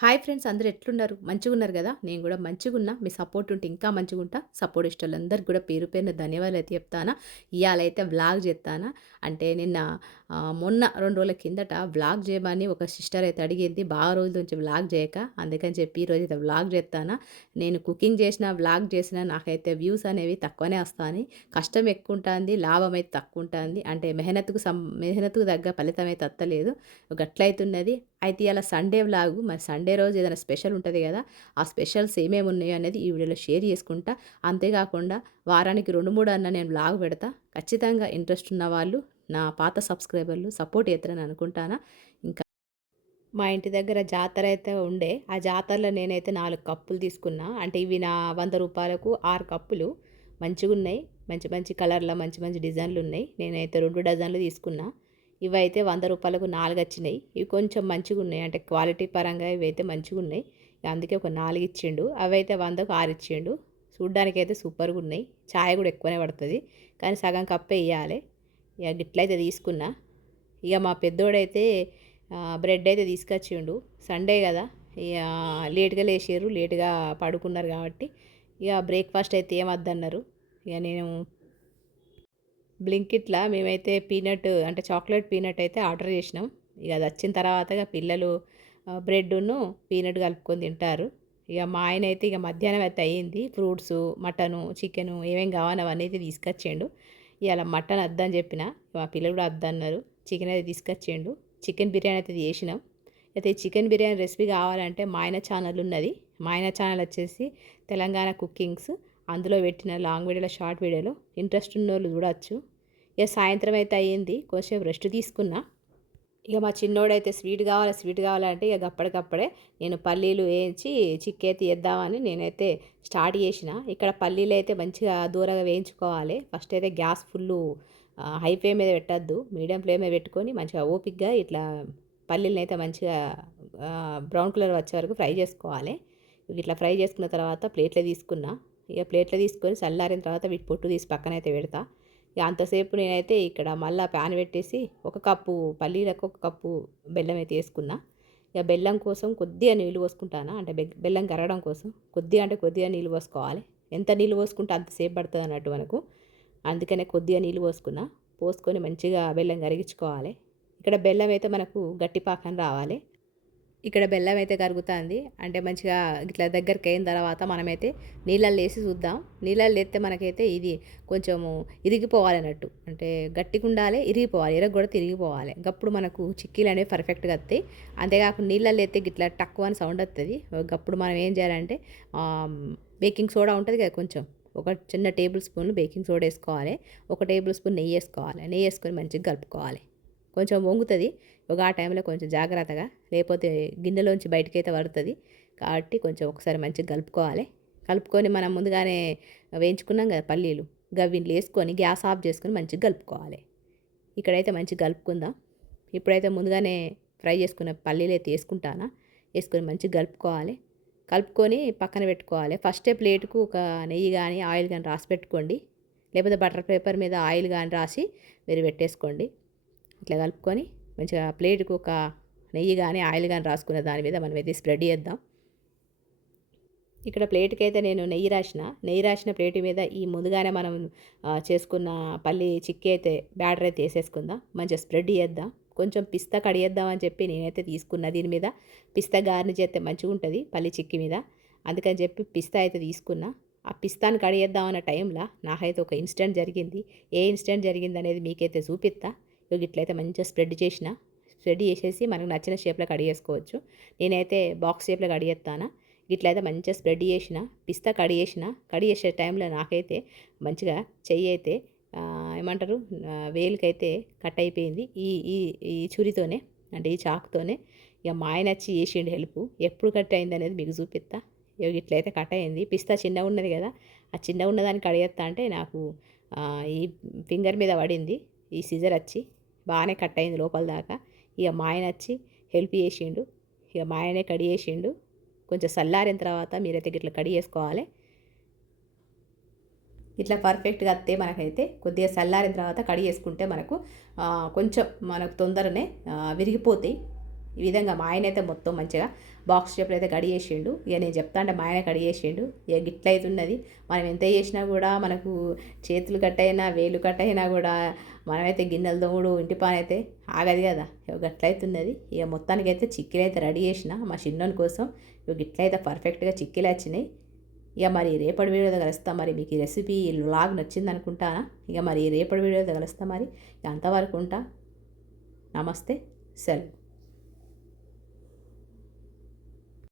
Hi friends, అందరూ ఎట్లున్నారు? మంచిగున్నారు గదా! నేను గూడా మంచిగున్నా. మీ సపోర్ట్ ఉంటే ఇంకా మంచిగుంటా. సపోర్ట్ ఇష్టోళ్ళందరికి గూడా పేరు పేరున ధన్యవాదాలైతే చెప్తానా. ఇయాలైతే వ్లాగ్ జేత్తానా. అంటే మొన్న 2 రోజుల కిందట వ్లాగ్ జేయమని ఒక సిస్టర్ అయితే అడిగింది. బాగా రోజుల నుంచి వ్లాగ్ జేయక. అందుకని చెప్పి ఈరోజైతే వ్లాగ్ జేత్తానా. నేను కుకింగ్ జేసినా, వ్లాగ్ జేసినా నాకైతే వ్యూస్ అనేవి తక్కువనే వస్తాని. కష్టం ఎక్కువుంటాంది. లాభం అయితే తక్కువుంటాంది. అంటే మెహనత్‌కు తగ్గ ఫలితం అయితే అత్తలేదు. గట్లయితున్నది. అయితే ఇయాల సండే వ్లాగు. మరి సండే రోజు ఏదైనా స్పెషల్ ఉంటది గదా! ఆ స్పెషల్స్ ఏమేమి ఉన్నాయో అనేది ఈ వీడియోలో షేర్ చేసుకుంటా. అంతేగాకుండా వారానికి 2, 3 అన్నా నేను వ్లాగ్ పెడతా. ఖచ్చితంగా ఇంట్రెస్ట్ ఉన్న వాళ్ళు, నా పాత సబ్స్క్రైబర్లు సపోర్ట్ చేస్తారని అనుకుంటానా. ఇంకా మా ఇంటి దగ్గర జాతర అయితే ఉండే. ఆ జాతరలో నేనైతే 4 కప్పులు తీసుకున్నా. అంటే ఇవి నా రూ. 100కు 6 కప్పులు. మంచిగున్నాయి. మంచి మంచి కలర్‌లో మంచి మంచి డిజైన్‌లున్నాయి. నేనైతే 2 డజన్లు తీసుకున్నా. ఇవైతే రూ. 100కు 4 వచ్చినాయి. ఇవి కొంచెం మంచిగున్నాయి. అంటే క్వాలిటీ పరంగా ఇవైతే మంచిగున్నాయి. అందుకే ఒక 4 ఇచ్చిండు. అవైతే 100కు 6 ఇచ్చిండు. చూడ్డానికైతే సూపర్‌గున్నాయి. చాయ గూడా ఎక్కువనే పడతది. కానీ సగం కప్పే ఇయ్యాలే. ఇగ గిట్లయితే తీసుకున్నా. ఇగ మా పెద్దోడైతే బ్రెడ్ అయితే తీసుకొచ్చిండు. సండే గదా! ఇగ లేట్‌గా లేసిర్రు. లేట్‌గా పడుకున్నారు గాబట్టి, ఇగ బ్రేక్‌ఫాస్ట్ అయితే ఏమొద్దన్నారు. ఇగ నేను బ్లింకిట్‌లా మేమైతే అంటే చాక్లేట్ పీనట్ అయితే ఆర్డర్ చేసినాం. ఇగ అదొచ్చిన తర్వాత ఇగ పిల్లలు బ్రెడ్డును పీనట్ కలుపుకొని తింటారు. ఇగ మా ఆయనైతే ఇగ మధ్యాహ్నం అయితే అయింది. ఫ్రూట్సు, మటను, చికెను ఏమేం కావాలో అవన్నీ అయితే తీసుకొచ్చిండు. ఇయాల మటన్ వద్దని చెప్పిన. మా పిల్లలు కూడా వద్దన్నారు. చికెన్ అయితే తీసుకొచ్చిండు. చికెన్ బిర్యానీ అయితే చేసినాం. అయితే ఈ చికెన్ బిర్యానీ రెసిపీ కావాలంటే మా ఆయన ఛానల్ ఉన్నది. మా ఆయన ఛానల్ వచ్చేసి తెలంగాణ కుకింగ్స్. అందులో పెట్టిన లాంగ్ వీడియోలో, షార్ట్ వీడియోలో ఇంట్రెస్ట్ ఉన్నోళ్ళు చూడొచ్చు. ఇక సాయంత్రం అయితే అయ్యింది. కొంచెంసేపు రెస్ట్ తీసుకున్నా. ఇక మా చిన్నోడైతే స్వీట్ కావాలంటే ఇక అప్పటికప్పుడే నేను పల్లీలు వేయించి చిక్కైతే వేద్దామని నేనైతే స్టార్ట్ చేసిన. ఇక్కడ పల్లీలు అయితే మంచిగా దూరగా వేయించుకోవాలి. ఫస్ట్ అయితే గ్యాస్ ఫుల్లు హై ఫ్లేమ్ మీద పెట్టద్దు. మీడియం ఫ్లేమ్ మీద పెట్టుకొని మంచిగా ఓపిక్గా ఇట్లా పల్లీలని అయితే మంచిగా బ్రౌన్ కలర్ వచ్చే వరకు ఫ్రై చేసుకోవాలి. ఇట్లా ఫ్రై చేసుకున్న తర్వాత ప్లేట్లో తీసుకున్నా. ఇక ప్లేట్లో తీసుకొని చల్లారిన తర్వాత వీటి పొట్టు తీసి పక్కనైతే పెడతా. ఇక అంతసేపు నేనైతే ఇక్కడ మళ్ళా ప్యాన్ పెట్టేసి ఒక కప్పు పల్లీలకు ఒక కప్పు బెల్లం అయితే వేసుకున్నా. ఇక బెల్లం కోసం కొద్దిగా నీళ్ళు పోసుకుంటాను. అంటే బెల్లం కరగడం కోసం కొద్దిగా అంటే కొద్దిగా నీళ్ళు పోసుకోవాలి. ఎంత నీళ్ళు పోసుకుంటే అంతసేపు పడుతుంది అన్నట్టు మనకు. అందుకనే కొద్దిగా నీళ్ళు పోసుకొని మంచిగా బెల్లం కరిగించుకోవాలి. ఇక్కడ బెల్లం అయితే మనకు గట్టి పాకం రావాలి. ఇక్కడ బెల్లం అయితే కరుగుతుంది. అంటే మంచిగా ఇట్లా దగ్గరికి అయిన తర్వాత మనమైతే నీళ్ళల్లో వేసి చూద్దాం. నీళ్ళల్లో వేస్తే మనకైతే ఇది కొంచెము ఇరిగిపోవాలన్నట్టు. అంటే గట్టిగా ఉండాలి, ఇరిగిపోవాలి, ఇరగొడితే ఇరిగిపోవాలి. గప్పుడు మనకు చిక్కీలు అనేవి పర్ఫెక్ట్గా వస్తాయి. అంతేకాకుండా నీళ్ళల్లో వేస్తే గిట్లా టక్కువ అని సౌండ్ వస్తుంది. గప్పుడు మనం ఏం చేయాలంటే బేకింగ్ సోడా ఉంటుంది కదా, కొంచెం ఒక చిన్న టేబుల్ స్పూన్ బేకింగ్ సోడా వేసుకోవాలి. ఒక టేబుల్ స్పూన్ నెయ్యి వేసుకోవాలి. నెయ్యి వేసుకొని మంచిగా కలుపుకోవాలి. కొంచెం వంగుతుంది. ఆ టైంలో కొంచెం జాగ్రత్తగా, లేకపోతే గిన్నెలోంచి బయటకైతే పడుతుంది. కాబట్టి కొంచెం ఒకసారి మంచిగా కలుపుకోవాలి. కలుపుకొని మనం ముందుగానే వేయించుకున్నాం కదా పల్లీలు, గవ్విండ్లు వేసుకొని గ్యాస్ ఆఫ్ చేసుకొని మంచిగా కలుపుకోవాలి. ఇక్కడైతే మంచిగా కలుపుకుందాం. ఇప్పుడైతే ముందుగానే ఫ్రై చేసుకున్న పల్లీలు అయితే వేసుకొని మంచిగా కలుపుకోవాలి. కలుపుకొని పక్కన పెట్టుకోవాలి. ఫస్టే ప్లేటుకు ఒక నెయ్యి కానీ ఆయిల్ కానీ రాసి పెట్టుకోండి. లేకపోతే బటర్ పేపర్ మీద ఆయిల్ కానీ రాసి మీరు పెట్టేసుకోండి. ఇట్లా కలుపుకొని మంచిగా ప్లేట్కి ఒక నెయ్యి కానీ ఆయిల్ కానీ రాసుకున్న దాని మీద మనమైతే స్ప్రెడ్ చేద్దాం. ఇక్కడ ప్లేట్కి అయితే నేను నెయ్యి రాసిన ప్లేట్ మీద ఈ ముందుగానే మనం చేసుకున్న పల్లి చిక్కీ అయితే బ్యాటర్ అయితే వేసేసుకుందాం. మంచిగా స్ప్రెడ్ చేద్దాం. కొంచెం పిస్తా కడిగేద్దాం అని చెప్పి నేనైతే తీసుకున్నా. దీని మీద పిస్తా గార్ని చేస్తే మంచిగా ఉంటుంది పల్లి చిక్కీ మీద. అందుకని చెప్పి పిస్తా అయితే తీసుకున్నా. ఆ పిస్తాని కడిగేద్దాం అన్న టైంలో నాకైతే ఒక ఇన్సిడెంట్ జరిగింది. ఏ ఇన్సిడెంట్ జరిగింది అనేది మీకైతే చూపిస్తా. ఇట్లయితే మంచిగా స్ప్రెడ్ చేసేసి మనకు నచ్చిన షేప్లో కడిగేసుకోవచ్చు. నేనైతే బాక్స్ షేప్లో కడిగేస్తాను. ఇట్లయితే మంచిగా స్ప్రెడ్ పిస్తా కడిగేసే టైంలో నాకైతే మంచిగా చెయ్యి అయితే ఏమంటారు, వేలుకైతే కట్ అయిపోయింది. ఈ ఈ ఈ చురితోనే, అంటే ఈ చాకుతోనే. ఇక మా ఆయన వచ్చి చేసిండు హెల్ప్. ఎప్పుడు కట్ అయింది అనేది మీకు చూపిస్తా. ఇట్లయితే కట్ అయింది. పిస్తా చిన్నగా ఉన్నది కదా, ఆ చిన్నగా ఉన్నదాన్ని కడిగేస్తా అంటే నాకు ఈ ఫింగర్ మీద పడింది. ఈ సిజర్ వచ్చి బాగానే కట్ అయింది లోపల దాకా. ఇక మా ఆయన వచ్చి హెల్ప్ చేసిండు. ఇక మా ఆయనే కడిగేసిండు. కొంచెం చల్లారిన తర్వాత మీరైతే ఇట్లా కడిగేసుకోవాలి. ఇట్లా పర్ఫెక్ట్గా వస్తే మనకైతే కొద్దిగా చల్లారిన తర్వాత కడిగేసుకుంటే మనకు కొంచెం మనకు తొందరనే విరిగిపోతాయి. ఈ విధంగా మా ఆయన అయితే మొత్తం మంచిగా బాక్స్ షేప్లో అయితే కడిగేసిండు. ఇక నేను చెప్తా అంటే మా ఆయన కడిగేసిండు. ఇక గిట్ల అవుతున్నది. మనం ఎంత చేసినా కూడా మనకు చేతులు కట్టయినా వేలు కట్టయినా కూడా మనమైతే గిన్నెలు తోముడు ఇంటి పని అయితే ఆగదు కదా. ఇక గట్లయితున్నది. ఇక మొత్తానికైతే చిక్కీలు అయితే రెడీ చేసిన మా చిన్నోని కోసం. ఇక గిట్లయితే పర్ఫెక్ట్గా చిక్కీలు వచ్చినాయి. ఇక మరి రేపటి వీడియోతో కలుస్తాం. మరి మీకు ఈ రెసిపీ ఈ వ్లాగ్ నచ్చింది అనుకుంటానా. ఇక మరి రేపటి వీడియోతో కలుస్తాం. మరి అంతవరకు ఉంటా. నమస్తే, సెలవు.